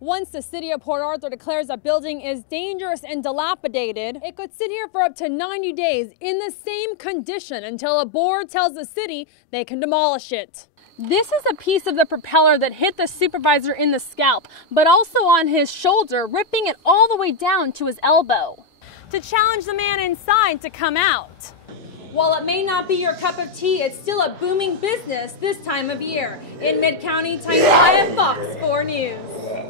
Once the city of Port Arthur declares a building is dangerous and dilapidated, it could sit here for up to 90 days in the same condition until a board tells the city they can demolish it. This is a piece of the propeller that hit the supervisor in the scalp, but also on his shoulder, ripping it all the way down to his elbow. To challenge the man inside to come out. While it may not be your cup of tea, it's still a booming business this time of year. In Mid-County, Taina, Fox 4 News.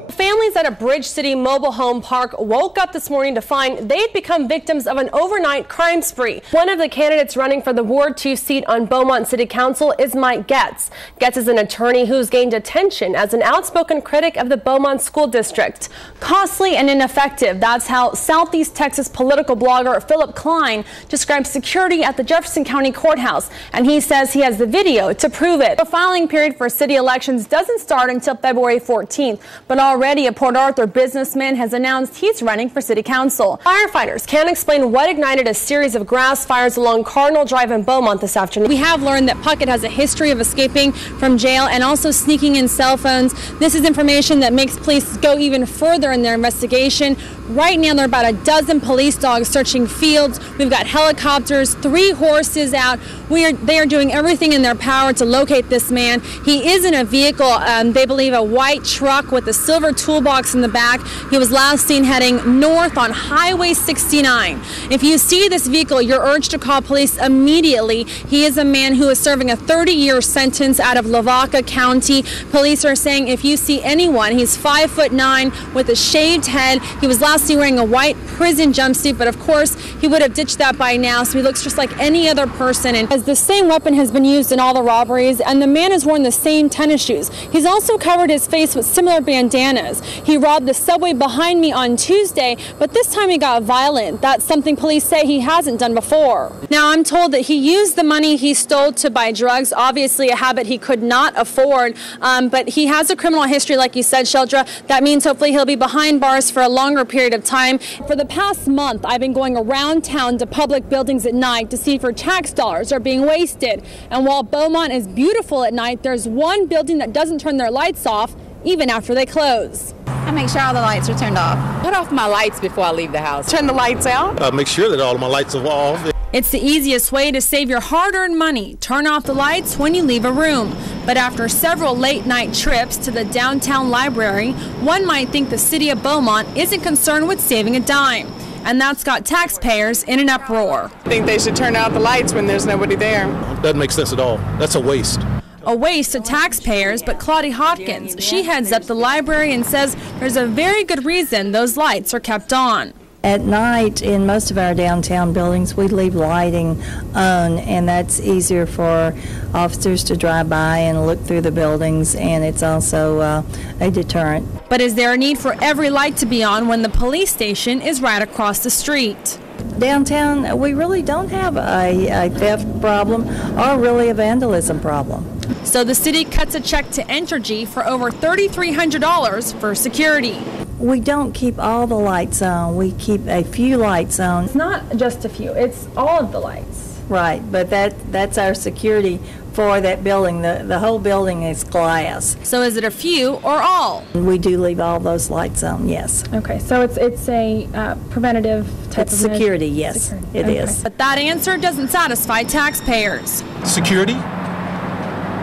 Families at a Bridge City mobile home park woke up this morning to find they'd become victims of an overnight crime spree. One of the candidates running for the Ward 2 seat on Beaumont City Council is Mike Getz. Getz is an attorney who's gained attention as an outspoken critic of the Beaumont School District. Costly and ineffective, that's how Southeast Texas political blogger Philip Klein describes security at the Jefferson County Courthouse, and he says he has the video to prove it. The filing period for city elections doesn't start until February 14th, but already a Port Arthur businessman has announced he's running for city council. Firefighters can't explain what ignited a series of grass fires along Cardinal Drive in Beaumont this afternoon. We have learned that Puckett has a history of escaping from jail and also sneaking in cell phones. This is information that makes police go even further in their investigation. Right now, there are about a dozen police dogs searching fields. We've got helicopters, 3 horses out. They are doing everything in their power to locate this man. He is in a vehicle, they believe a white truck with a silver toolbox in the back. He was last seen heading north on Highway 69. If you see this vehicle, you're urged to call police immediately. He is a man who is serving a 30-year sentence out of Lavaca County. Police are saying if you see anyone, he's 5'9" with a shaved head. He was last seen wearing a white prison jumpsuit, but of course he would have ditched that by now, so he looks just like any other person. And as the same weapon has been used in all the robberies, and the man has worn the same tennis shoes. He's also covered his face with similar bandanas. He robbed the subway behind me on Tuesday, but this time he got violent. That's something police say he hasn't done before. Now, I'm told that he used the money he stole to buy drugs, obviously a habit he could not afford, but he has a criminal history, like you said, Sheldra. That means hopefully he'll be behind bars for a longer period of time. For the past month, I've been going around town to public buildings at night to see if our tax dollars are being wasted. And while Beaumont is beautiful at night, there's one building that doesn't turn their lights off even after they close. I make sure all the lights are turned off. Put off my lights before I leave the house. Turn the lights out. Make sure that all of my lights are off. It's the easiest way to save your hard-earned money. Turn off the lights when you leave a room. But after several late-night trips to the downtown library, one might think the city of Beaumont isn't concerned with saving a dime. And that's got taxpayers in an uproar. I think they should turn out the lights when there's nobody there. Doesn't make sense at all. That's a waste. A waste to taxpayers, but Claudia Hopkins, she heads up the library and says there's a very good reason those lights are kept on. At night, in most of our downtown buildings, we leave lighting on, and that's easier for officers to drive by and look through the buildings, and it's also a deterrent. But is there a need for every light to be on when the police station is right across the street? Downtown, we really don't have a theft problem or really a vandalism problem. So the city cuts a check to Entergy for over $3,300 for security. We don't keep all the lights on. We keep a few lights on. It's not just a few, it's all of the lights. Right, but that's our security for that building. The whole building is glass. So is it a few or all? We do leave all those lights on, yes. Okay, so it's a preventative type of security, yes, security. It is. But that answer doesn't satisfy taxpayers. Security?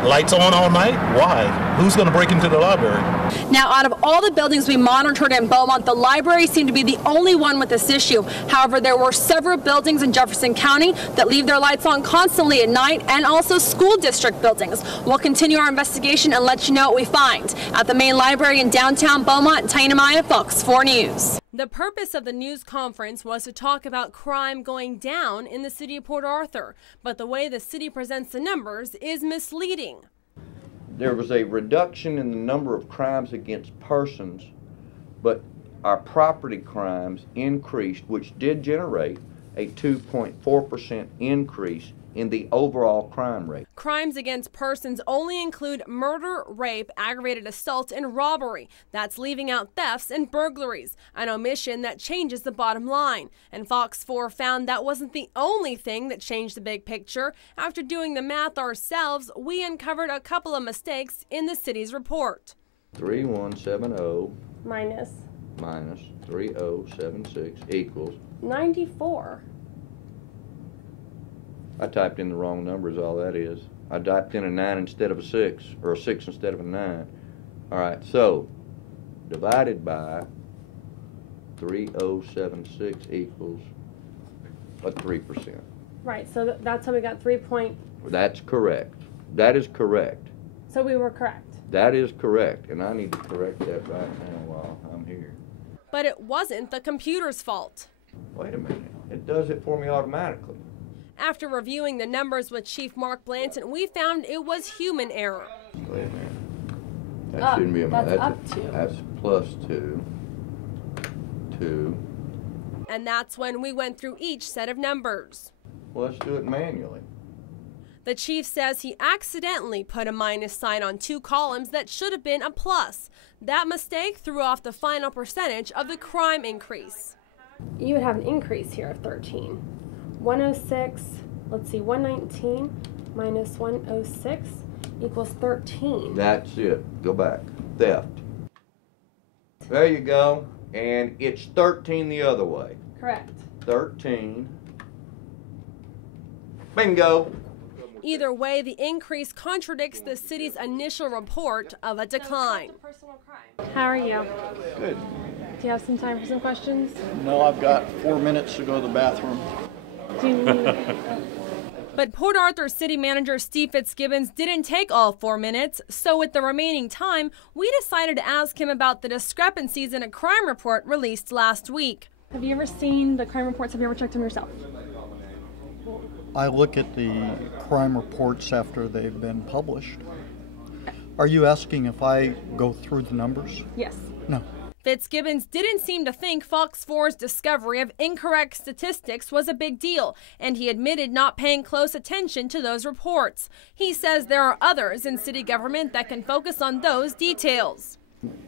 Lights on all night? Why? Who's going to break into the library? Now, out of all the buildings we monitored in Beaumont, the library seemed to be the only one with this issue. However, there were several buildings in Jefferson County that leave their lights on constantly at night, and also school district buildings. We'll continue our investigation and let you know what we find. At the main library in downtown Beaumont, Taina, Fox 4 News. The purpose of the news conference was to talk about crime going down in the city of Port Arthur, but the way the city presents the numbers is misleading. There was a reduction in the number of crimes against persons, but our property crimes increased, which did generate a 2.4% increase in the overall crime rate. Crimes against persons only include murder, rape, aggravated assault, and robbery. That's leaving out thefts and burglaries, an omission that changes the bottom line. And Fox 4 found that wasn't the only thing that changed the big picture. After doing the math ourselves, we uncovered a couple of mistakes in the city's report. 3170 minus minus 3076 equals. 94. I typed in the wrong numbers, all that is. I typed in a 9 instead of a 6, or a 6 instead of a 9. All right, so divided by 3076 equals a 3%. Right, so that's how we got 3 point. That's correct. That is correct. So we were correct. That is correct, and I need to correct that right now while I'm here. But it wasn't the computer's fault. Wait a minute. It does it for me automatically. After reviewing the numbers with Chief Mark Blanton, we found it was human error. Wait a minute. That shouldn't be a minute. That's up to. That's plus 2. 2. And that's when we went through each set of numbers. Well, let's do it manually. The chief says he accidentally put a minus sign on 2 columns that should have been a plus. That mistake threw off the final percentage of the crime increase. You would have an increase here of 13. 106, let's see, 119 minus 106 equals 13. That's it. Go back. Theft. There you go. And it's 13 the other way. Correct. 13. Bingo. Either way, the increase contradicts the city's initial report of a decline. How are you? Good. Do you have some time for some questions? No, I've got 4 minutes to go to the bathroom. Do you need... But Port Arthur City Manager Steve Fitzgibbons didn't take all 4 minutes, so with the remaining time, we decided to ask him about the discrepancies in a crime report released last week. Have you ever seen the crime reports? Have you ever checked them yourself? I look at the crime reports after they've been published. Are you asking if I go through the numbers? Yes. No. Fitzgibbons didn't seem to think Fox 4's discovery of incorrect statistics was a big deal, and he admitted not paying close attention to those reports. He says there are others in city government that can focus on those details.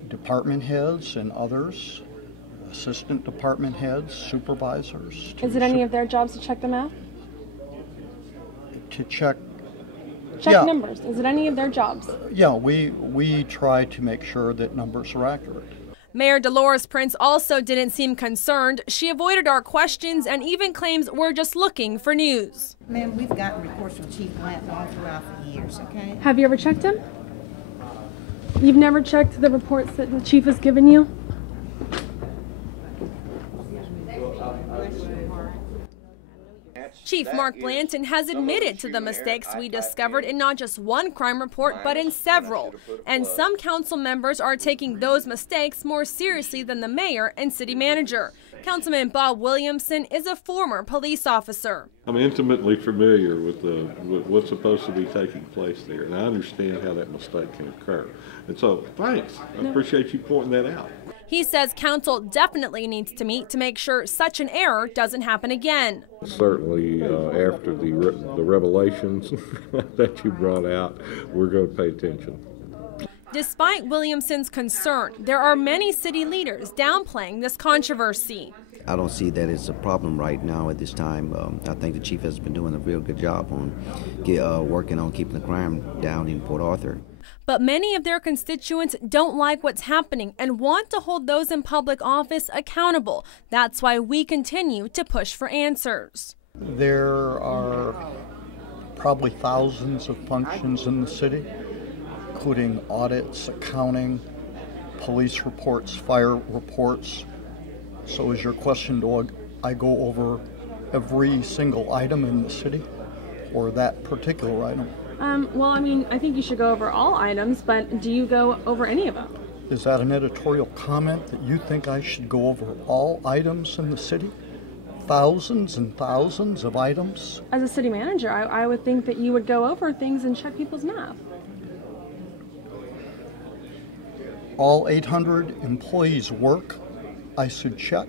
Department heads and others, assistant department heads, supervisors. Is it any of their jobs to check the math? To check numbers. Is it any of their jobs? Yeah, we try to make sure that numbers are accurate. Mayor Dolores Prince also didn't seem concerned. She avoided our questions and even claims we're just looking for news. Ma'am, we've gotten reports from Chief Blanton all throughout the years, okay? Have you ever checked him? You've never checked the reports that the chief has given you? Chief Mark Blanton has admitted to the mistakes we discovered in not just one crime report, but in several. And some council members are taking those mistakes more seriously than the mayor and city manager. Councilman Bob Williamson is a former police officer. I'm intimately familiar with what's supposed to be taking place there, and I understand how that mistake can occur. And so, thanks. I appreciate you pointing that out. He says council definitely needs to meet to make sure such an error doesn't happen again. Certainly, after the revelations that you brought out, we're going to pay attention. Despite Williamson's concern, there are many city leaders downplaying this controversy. I don't see that it's a problem right now at this time. I think the chief has been doing a real good job on working on keeping the crime down in Port Arthur. But many of their constituents don't like what's happening and want to hold those in public office accountable. That's why we continue to push for answers. There are probably thousands of functions in the city, including audits, accounting, police reports, fire reports. So is your question, do I go over every single item in the city or that particular item? Well, I mean, I think you should go over all items, but do you go over any of them? Is that an editorial comment that you think I should go over all items in the city? Thousands and thousands of items? As a city manager, I would think that you would go over things and check people's math. All 800 employees work, I should check.